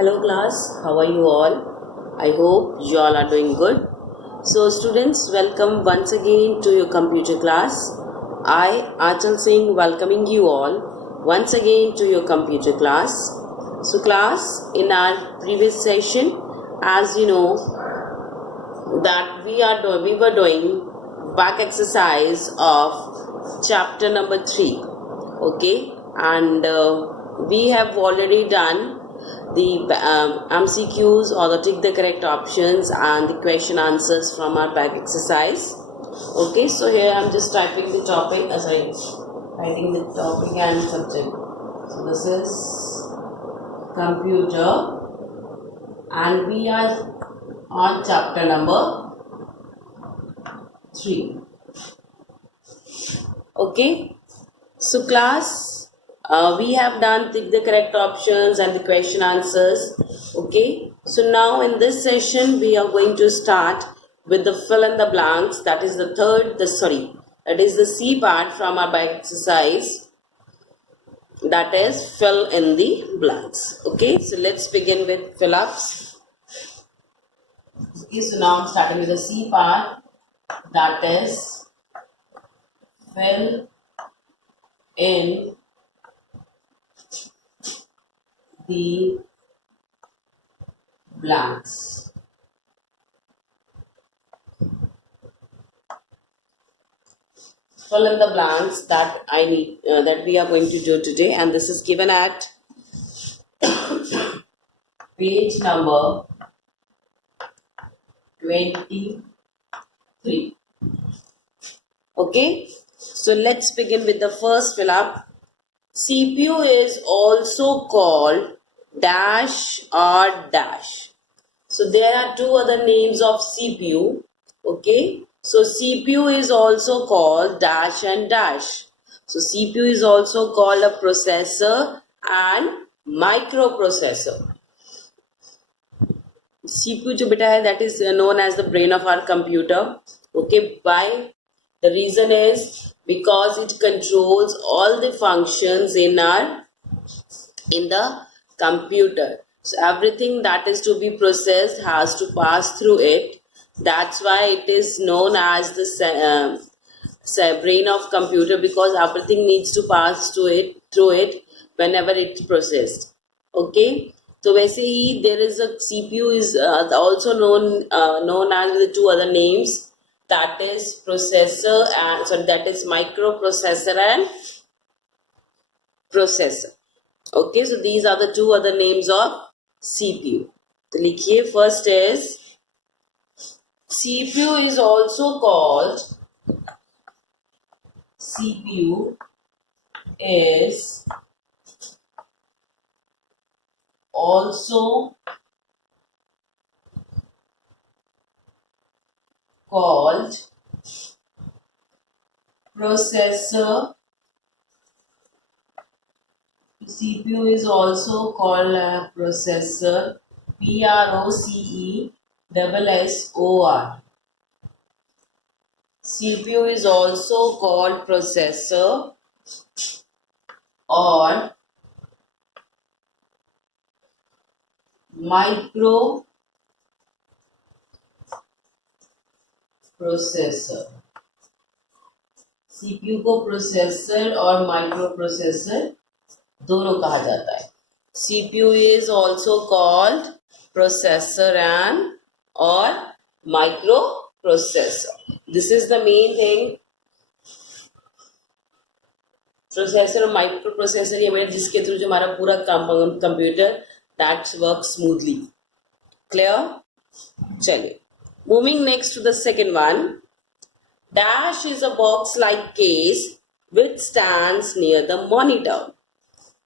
Hello class, how are you all? I hope you all are doing good. So students, welcome once again to your computer class. I, Achal Singh, welcoming you all once again to your computer class. So class, in our previous session, as you know, that we were doing back exercise of chapter number 3. Okay, and we have already done the MCQs, or the tick the correct options, and the question answers from our back exercise. Okay, so here I'm just typing the topic, writing the topic and subject. So this is computer, and we are on chapter number 3. Okay, so class, we have done tick the correct options and the question answers. Okay, so now in this session we are going to start with the fill in the blanks. That is that is the C part from our back exercise, that is fill in the blanks. Okay, so let's begin with fill ups. Okay, so now I'm starting with the C part, that is fill in the blanks. Fill in the blanks that I need that we are going to do today, and this is given at page number 23. Okay, so let's begin with the first fill up. CPU is also called dash or dash. So there are two other names of CPU. Okay, so CPU is also called dash and dash. So CPU is also called a processor and microprocessor. CPU जो बेटा है, that is known as the brain of our computer. Okay, why? The reason is because it controls all the functions in the computer. So everything that is to be processed has to pass through it. That's why it is known as the brain of computer, because everything needs to pass through it whenever it's processed. Okay, so वैसे ही there is a CPU is also known as the two other names, that is processor and that is microprocessor and processor. Okay, so these are the two other names of CPU. तो लिखिए, first is CPU is also called processor. CPU is also called processor. PROCESSOR. CPU is also called processor or microprocessor. CPU को processor और microprocessor दोनों कहा जाता है. CPU is also called processor and or microprocessor. This is the main thing. Processor और microprocessor ये मैंने जिसके थ्रू जो हमारा पूरा computer that work smoothly. Clear? चलिए, moving next to the second one. Dash is a box-like case which stands near the monitor.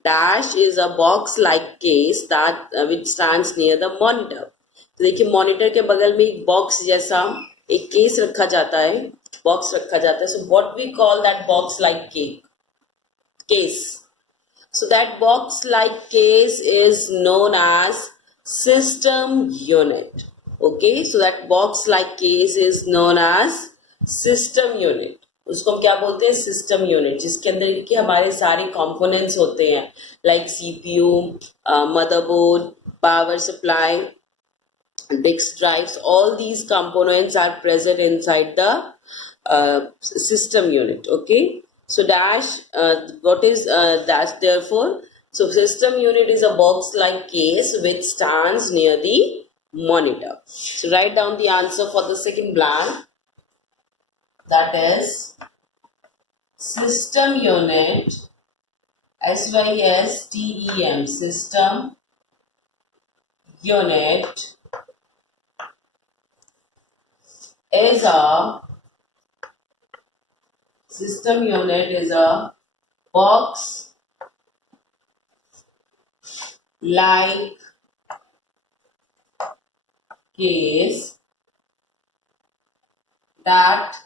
Dash is a box-like case that which stands near the monitor. तो देखिए, monitor के बगल में एक box जैसा एक case रखा जाता है, बॉक्स रखा जाता है. So what we call that box-like case? So that box-like case is known as system unit. Okay, so that box-like case is known as system unit. उसको हम क्या बोलते हैं? सिस्टम यूनिट, जिसके अंदर के हमारे सारे कंपोनेंट्स होते हैं, like CPU, motherboard, power supply, disk drives, all these components are present inside the system unit. Okay, so dash, what is dash therefore? So system unit is a box like case which stands near the monitor. So write down the answer for the second blank, that is system unit, SYSTEM, system unit is a box like case that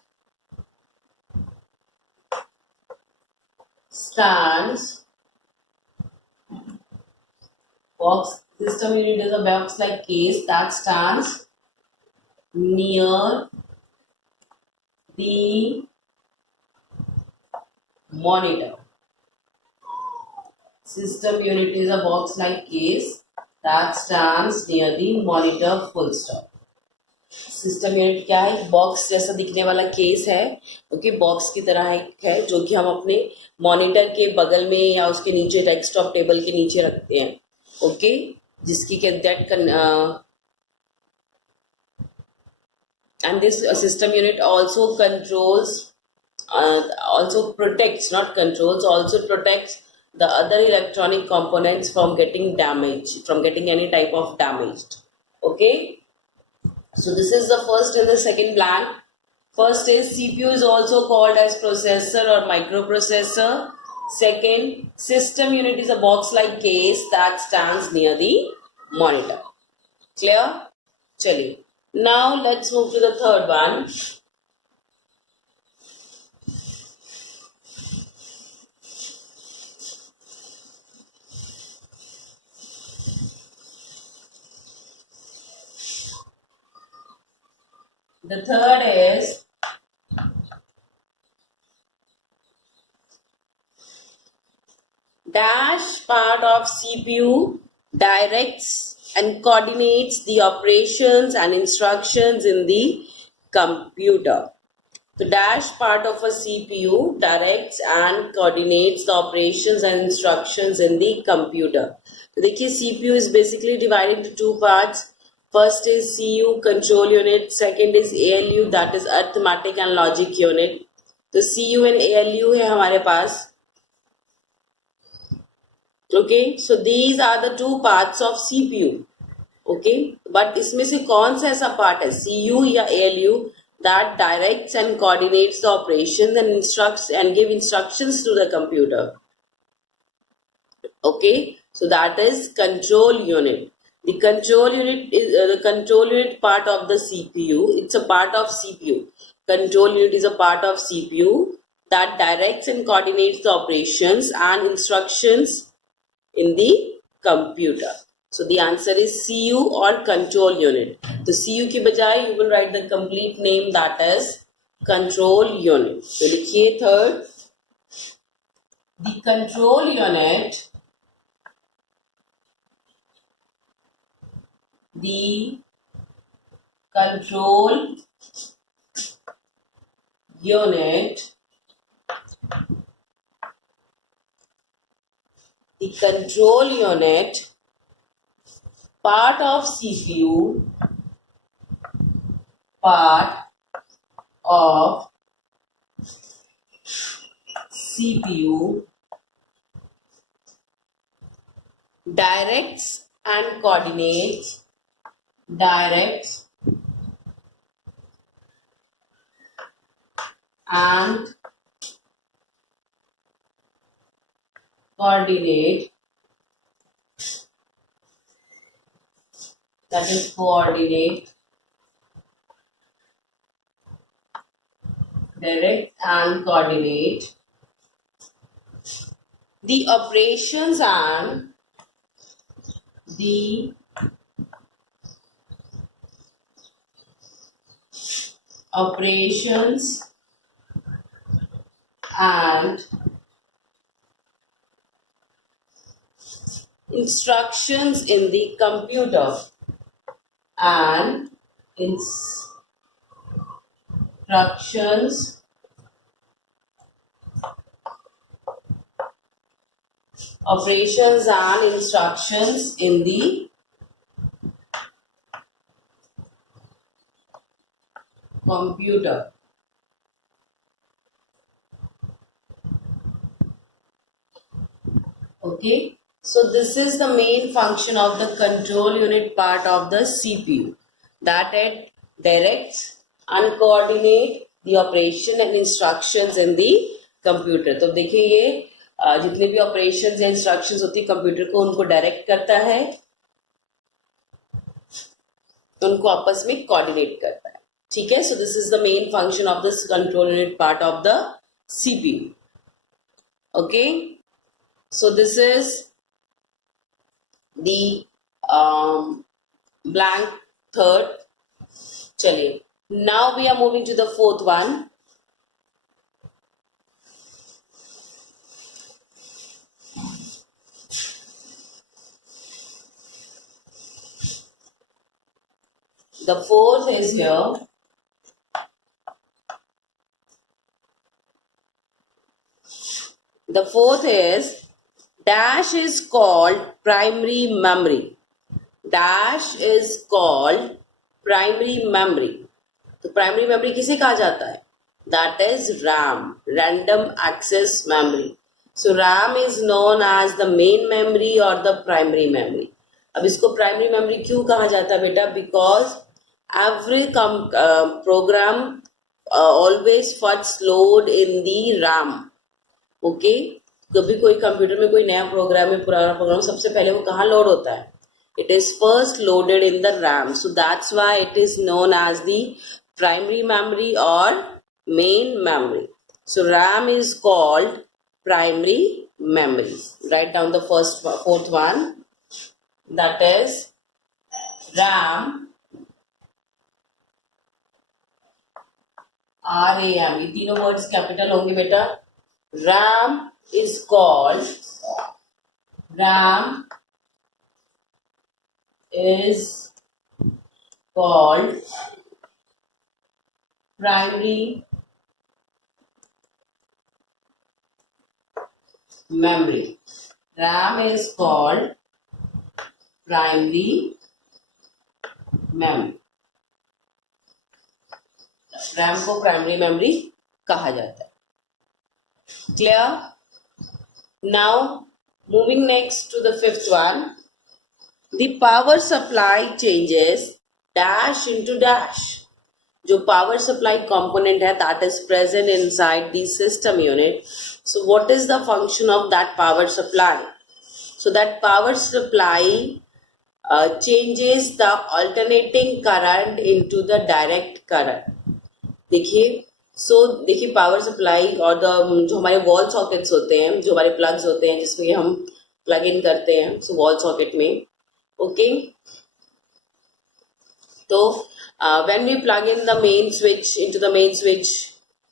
stands, system unit is a box like case that stands near the monitor. System unit is a box like case that stands near the monitor, full stop. System unit क्या है? Box जैसा दिखने वाला case है. Okay, box की तरह एक है जो कि हम अपने मॉनिटर के बगल में या उसके नीचे डेस्कटॉप टेबल के नीचे रखते हैं. ओके, जिसकी that and this system unit also controls, also protects, not controls, also protects the other electronic components from getting damaged, from getting any type of damaged. Okay, so this is the first and the second blank. First is CPU is also called as processor or microprocessor. Second, system unit is a box like case that stands near the monitor. Clear? Chaliye. Now let's move to the third one. The third is dash part of CPU directs and coordinates the operations and instructions in the computer. The dash part of a CPU directs and coordinates the operations and instructions in the computer. तो देखिए, CPU is basically divided into two parts. First is CU, control unit. Second is ALU, that is arithmetic and logic unit. तो CU and ALU है हमारे पास. Okay, so these are the two parts of CPU. Okay, but इसमें से कौन सा ऐसा part है, CU या ALU, that directs and coordinates the operations and instructs and give instructions to the computer? Okay, so that is control unit. The control unit is the control unit part of the CPU. It's a part of CPU. Control unit is a part of CPU that directs and coordinates the operations and instructions in the computer. So the answer is CU or control unit. So CU की बजाय you will write the complete name, that is control unit. So लिखिए third, the control unit. The control unit, part of CPU, directs and coordinates that is coordinate, direct and coordinate the operations and instructions in the computer and instructions operations and instructions in the computer. Okay, so this is the main function of the control unit part of the CPU, that it directs and coordinate the operation and instructions in the computer. तो देखिए ये जितने भी operations या instructions होती है computer को, उनको डायरेक्ट करता है, उनको आपस में कोऑर्डिनेट करता है. ठीक है, so this is the main function of this control unit part of the CPU. Okay, so this is the blank third. चलिए, now we are moving to the fourth one. The fourth is here. The fourth is dash is called primary memory. Dash is called primary memory. तो primary memory किसे कहा जाता है? That is RAM, random access memory. So RAM is known as the main memory or the primary memory. अब इसको primary memory क्यों कहा जाता है बेटा? Because every program always first load in the RAM. Okay, कभी कोई कंप्यूटर में कोई नया प्रोग्राम है, पुराना प्रोग्राम, सबसे पहले वो कहाँ लोड होता है? It is first loaded in the RAM. So that's why it is known as the primary memory और main memory. So RAM is called primary memory. Right down the fourth one, that is RAM, RAM. ये तीनों words capital होंगे बेटा. RAM is called primary memory. RAM is called primary memory. RAM को primary memory कहा जाता है. Clear? Now moving next to the fifth one. The power supply changes dash into dash. जो power supply component है, that is present inside the system unit. So what is the function of that power supply? So that power supply changes the alternating current into the direct current. देखिए, देखिए power supply और जो हमारे wall sockets होते हैं, जो हमारे plugs होते हैं जिसमें हम प्लग इन करते हैं, सो वॉल सॉकेट में. ओके, तो when we plug in the main switch into the main switch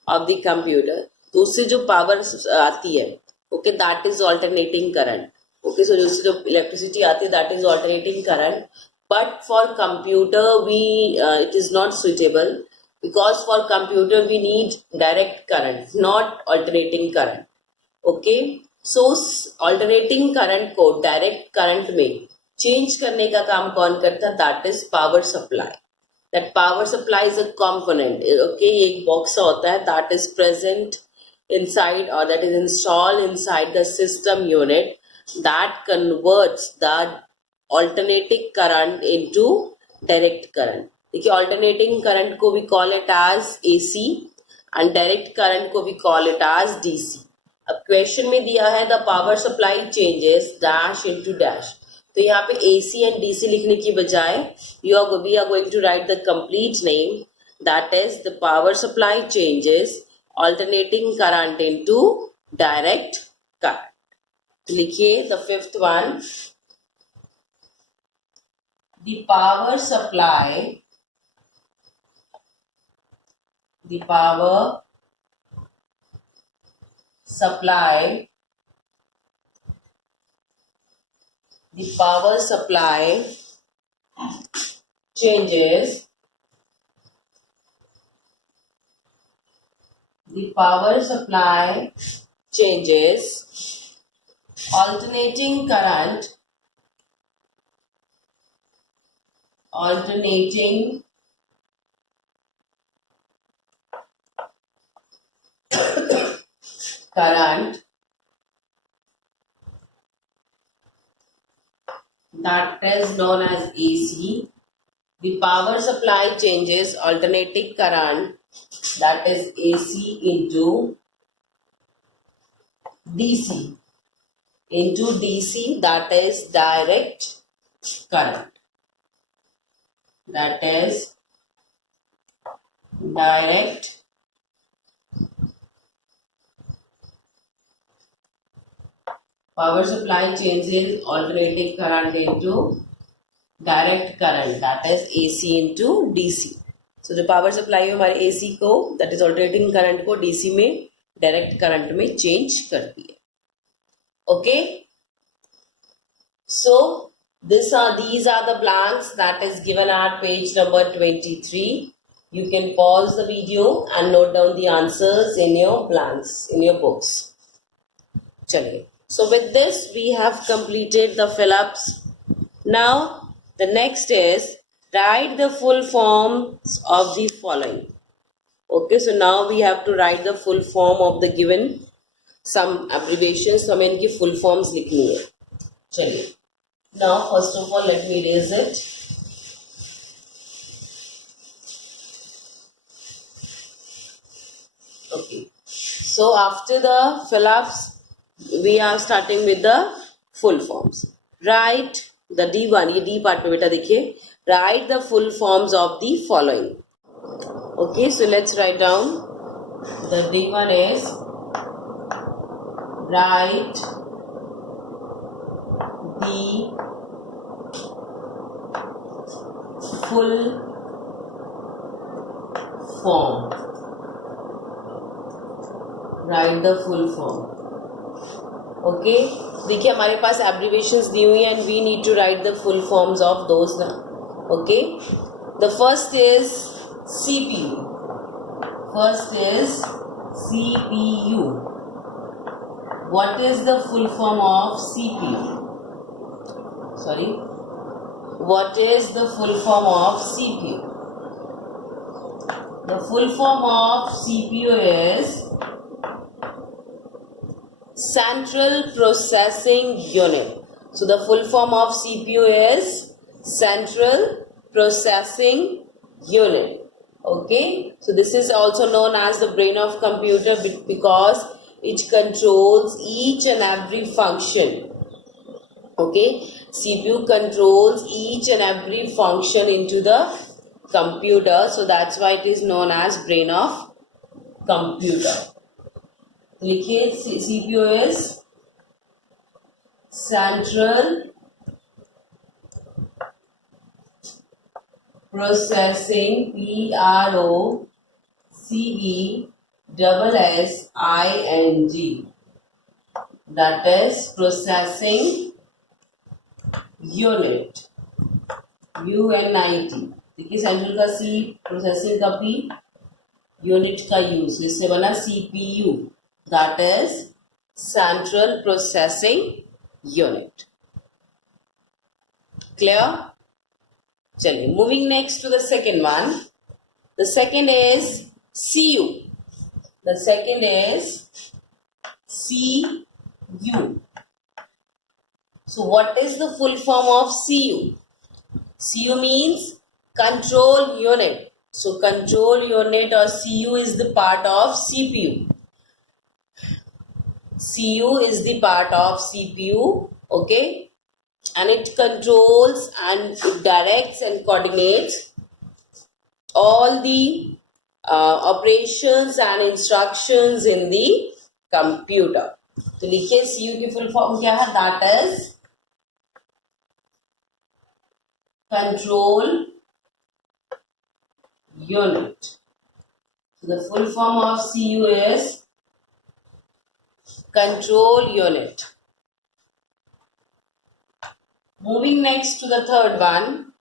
of the computer, तो उससे जो पावर आती है, okay, that is alternating current. Okay, so उससे जो इलेक्ट्रिसिटी आती है, that is alternating current. But for computer we it is not suitable. Because for computer we need direct current, not alternating current. Okay, so alternating current को direct current में change करने का काम कौन करता है? That is power supply. That power supply is a component. Okay, एक box होता है that is present inside or that is installed inside the system unit that converts the alternating current into direct current. देखिए, alternating current को भी call it as AC and direct current को भी call it as DC. अब question में दिया है the power supply changes dash into dash. तो यहाँ पे AC एंड DC लिखने की बजाय we are going to write the complete name, that is the power supply changes alternating current into direct current. लिखिए the fifth one, the power supply the power supply changes. The power supply changes. Alternating current. Alternating current, that is known as AC. The power supply changes alternating current, that is AC, into DC. Into DC, that is direct current. That is direct power supply changes alternating current into direct current, that is AC into DC. So the power supply हमारे AC को, that is alternating current को DC में direct current में change करती है. Okay. So these are the blanks that is given at page number 23. You can pause the video and note down the answers in your blanks, in your books. Chaliye. So with this, we have completed the fill-ups. Now, the next is write the full forms of the following. Okay, so now we have to write the full form of the given some abbreviations. So हमें इनकी full forms लिखनी है. चलिए. Now, first of all, let me erase it. Okay. So after the fill-ups, we are starting with the full forms. Write the D1. ये D part पे बेटा देखिए. Write the full forms of the following. Okay, so let's write down. The D1 is write the full form. Write the full form. Okay, देखिए हमारे पास abbreviations दी हुई हैं and we need to write the full forms of those now. Okay, the first is CPU. First is CPU. What is the full form of CPU? Sorry. What is the full form of CPU? The full form of CPU is Central Processing Unit. So the full form of CPU is Central Processing Unit. Okay. So this is also known as the brain of computer because it controls each and every function. Okay. CPU controls each and every function into the computer. So that's why it is known as brain of computer. लिखिए CPU is Central Processing, PROCESSING, that is Processing Unit, UNIT. देखिए central का C, processing का P, unit का U, so इससे बना CPU, that is Central Processing Unit. Clear? Chaliye, moving next to the second one. The second is CU. The second is CU. So what is the full form of CU? CU means control unit. So control unit or CU is the part of CPU. CU is the part of CPU, okay, and it controls and it directs and coordinates all the operations and instructions in the computer. तो लिखिए CU की full form क्या है? That is control unit. So the full form of CU is control unit. Moving next to the third one.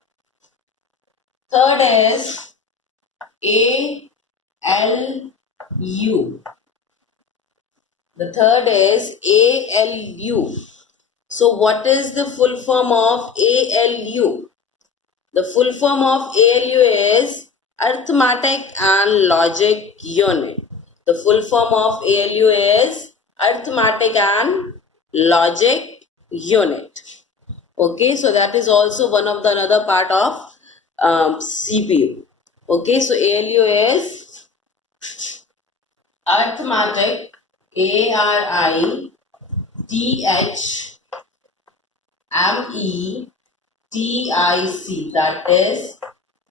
Third is ALU. The third is ALU. So what is the full form of ALU? The full form of ALU is Arithmetic and Logic Unit. The full form of ALU is Arithmetic and Logic Unit. Okay, so that is also one of the another part of CPU. Okay, so ALU is Arithmetic, ARITHMETIC, that is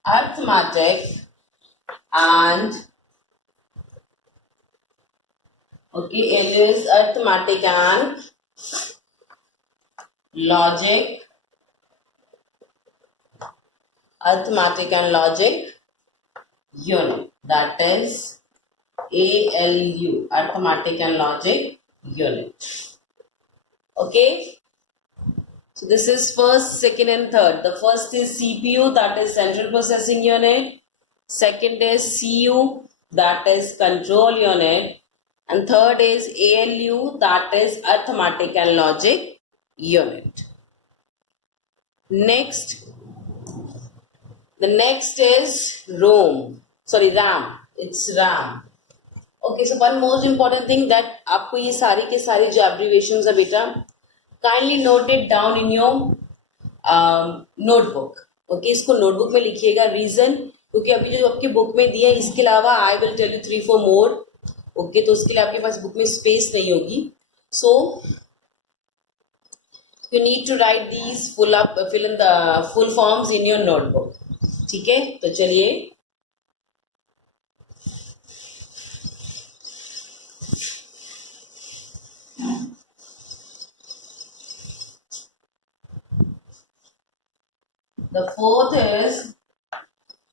Arithmetic and ALU is Arithmetic and Logic Unit, that is ALU, Arithmetic and Logic Unit. Okay, so this is first, second and third. The first is CPU, that is Central Processing Unit. Second is CU, that is Control Unit. And third is ALU, that is Arithmetic and Logic Unit. Next, the next is RAM. It's RAM. Okay, so one most important thing that आपको ये सारी के सारी जो abbreviations है बेटा, kindly note it down in your notebook. Okay, इसको notebook में लिखिएगा. Reason, क्योंकि अभी जो आपकी बुक में दिया है इसके अलावा I will tell you 3-4 more. Okay, तो उसके लिए आपके पास बुक में स्पेस नहीं होगी. So you need to write these fill in the full forms in your notebook. ठीक है, तो चलिए the fourth is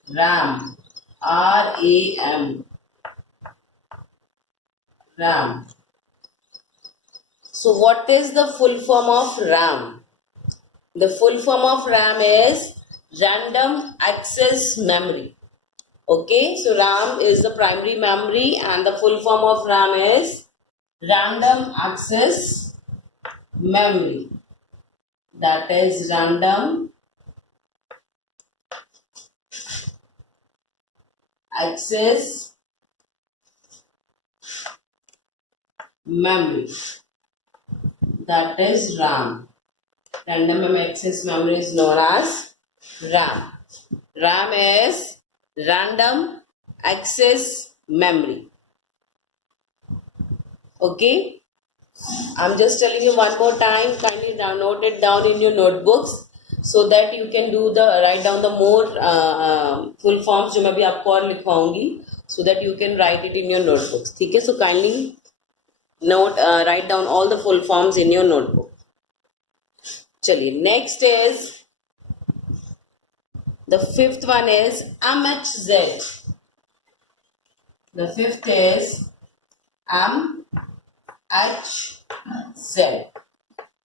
RAM, RAM, RAM. So what is the full form of RAM? The full form of RAM is Random Access Memory. Okay, so RAM is the primary memory and the full form of RAM is Random Access Memory. That is Random Access Memory. That is RAM. Random Access Memory is known as RAM. RAM is Random Access Memory. Okay, I'm just telling you one more time. Kindly note it down in your notebooks so that you can write down the more full forms जो मैं भी आपको और लिखवाऊंगी, so that you can write it in your notebooks. ठीक है, so kindly write down all the full forms in your notebook. चलिए, next is the fifth one is MHZ. The fifth is MHZ.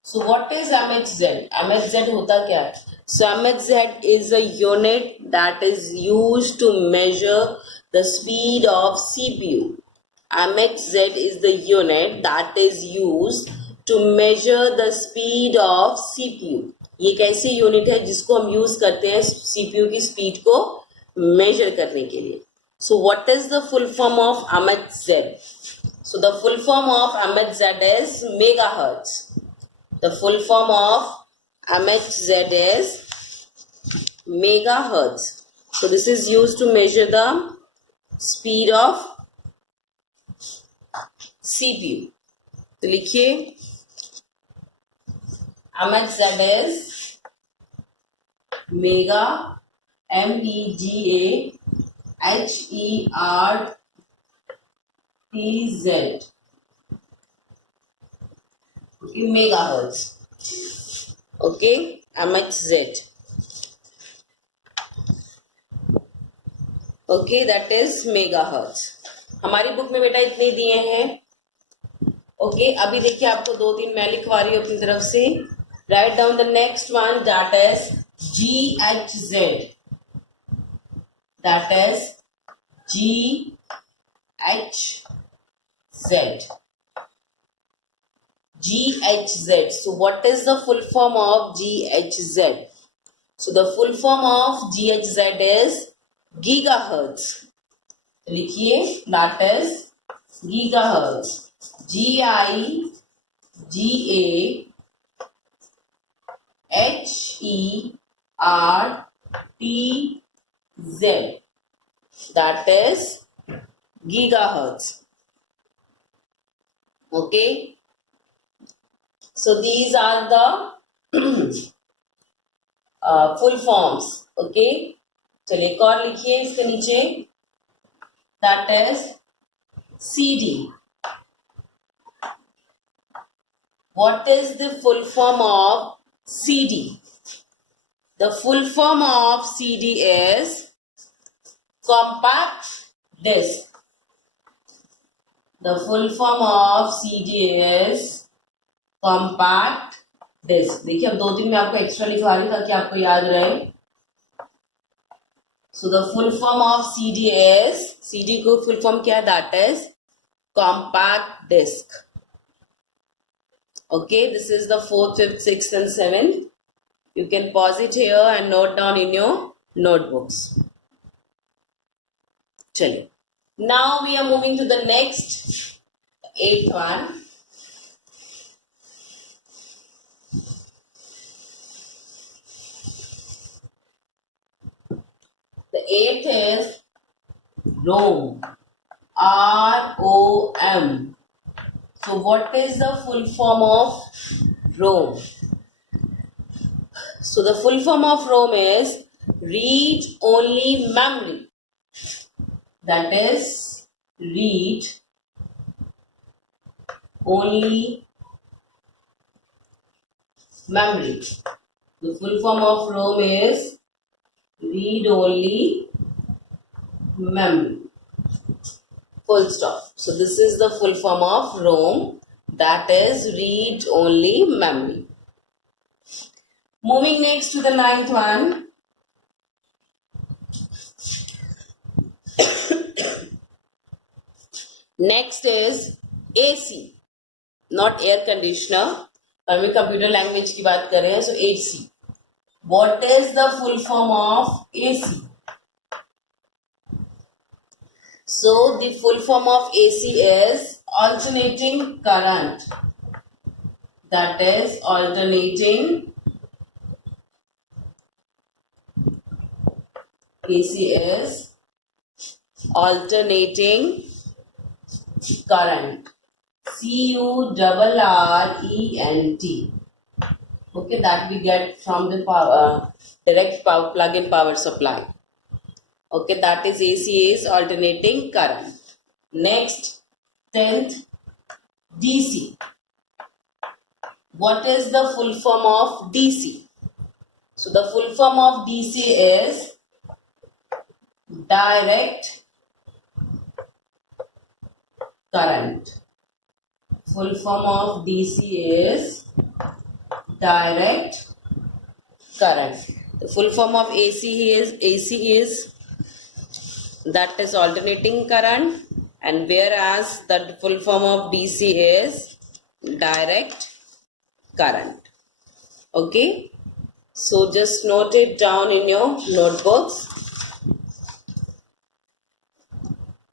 So what is MHZ? MHZ होता क्या है? So MHZ is a unit that is used to measure the speed of CPU. MHZ is the unit that is used to measure the speed of CPU. ये कैसी unit है जिसको हम use करते हैं CPU की स्पीड को major करने के लिए. So what is the full form of MHZ? So the full form of MHZ is megahertz. The full form of MHZ is megahertz. So this is used to measure the speed of CPU. तो लिखिए MHZ is mega, MEGAHERTZ. Okay, megahertz. Okay, MHZ. Okay, that is megahertz. हमारी book में बेटा इतने दिए हैं. Okay, अभी देखिए आपको 2-3 मैं लिखवा रही हूँ अपनी तरफ से. Write down the next one, that is GHZ. That is GHZ. GHZ. So what is the full form of GHZ? So the full form of GHZ is gigahertz. लिखिए, that is gigahertz. GIGAHERTZ. That is gigahertz. Okay. So these are the full forms. Okay. चलिए एक और लिखिए इसके नीचे. That is CD. What is the full form of CD? The full form of CD is compact disc. The full form of CD is compact disc. देखिए अब 2-3 में आपको एक्स्ट्रा लिखवा रही ताकि आपको याद रहे. So the full form of CD is, CD को full form क्या है? That is compact disc. Okay, this is the 4th, 5th, 6th and 7th. You can pause it here and note down in your notebooks. चलिए. Now we are moving to the next 8th one. The 8th is ROM. ROM. So what is the full form of ROM? So the full form of ROM is read only memory. That is read only memory. The full form of ROM is read only memory. Full stop. So this is the full form of ROM. That is read only memory. Moving next to the 9th one. Next is AC. Not air conditioner. हम computer language की बात कर रहे हैं. So AC. What is the full form of AC? So the full form of AC is alternating current. That is alternating. AC is alternating current. CURRENT. Okay, that we get from the direct power plug-in power supply. Okay, that is AC is alternating current. Next, 10th, DC. What is the full form of DC? So the full form of DC is direct current. Full form of DC is direct current. The full form of AC is that is alternating current, and whereas the full form of DC is direct current. Okay, so just note it down in your notebooks.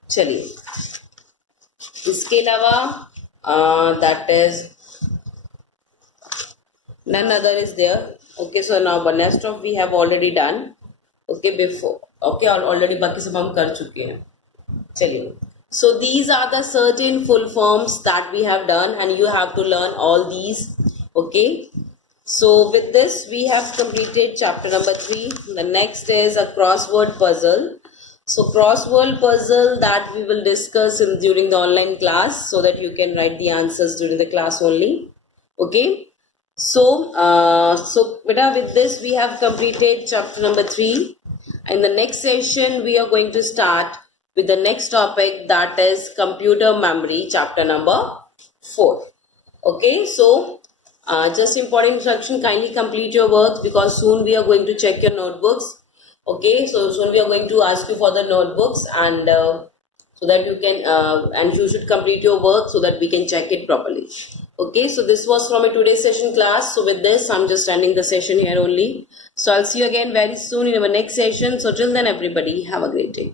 चलिए, इसके अलावा that is none other is there. Okay, so now the rest of we have already done. Okay, before. Okay, already बाकी सब हम कर चुके हैं. चलिए. So these are the certain full forms that we have done, and you have to learn all these. Okay. So with this we have completed chapter number 3. The next is a crossword puzzle. So crossword puzzle that we will discuss during the online class, so that you can write the answers during the class only. Okay. So with this we have completed chapter number 3. In the next session we are going to start with the next topic, that is computer memory, chapter number 4. Okay, so Just important instruction, kindly complete your works because soon we are going to check your notebooks. Okay, so soon we are going to ask you for the notebooks, and so that you can and you should complete your work so that we can check it properly. Okay, so this was from a today's session class. So with this, I'm just ending the session here only. So I'll see you again very soon in our next session. So till then, everybody, have a great day.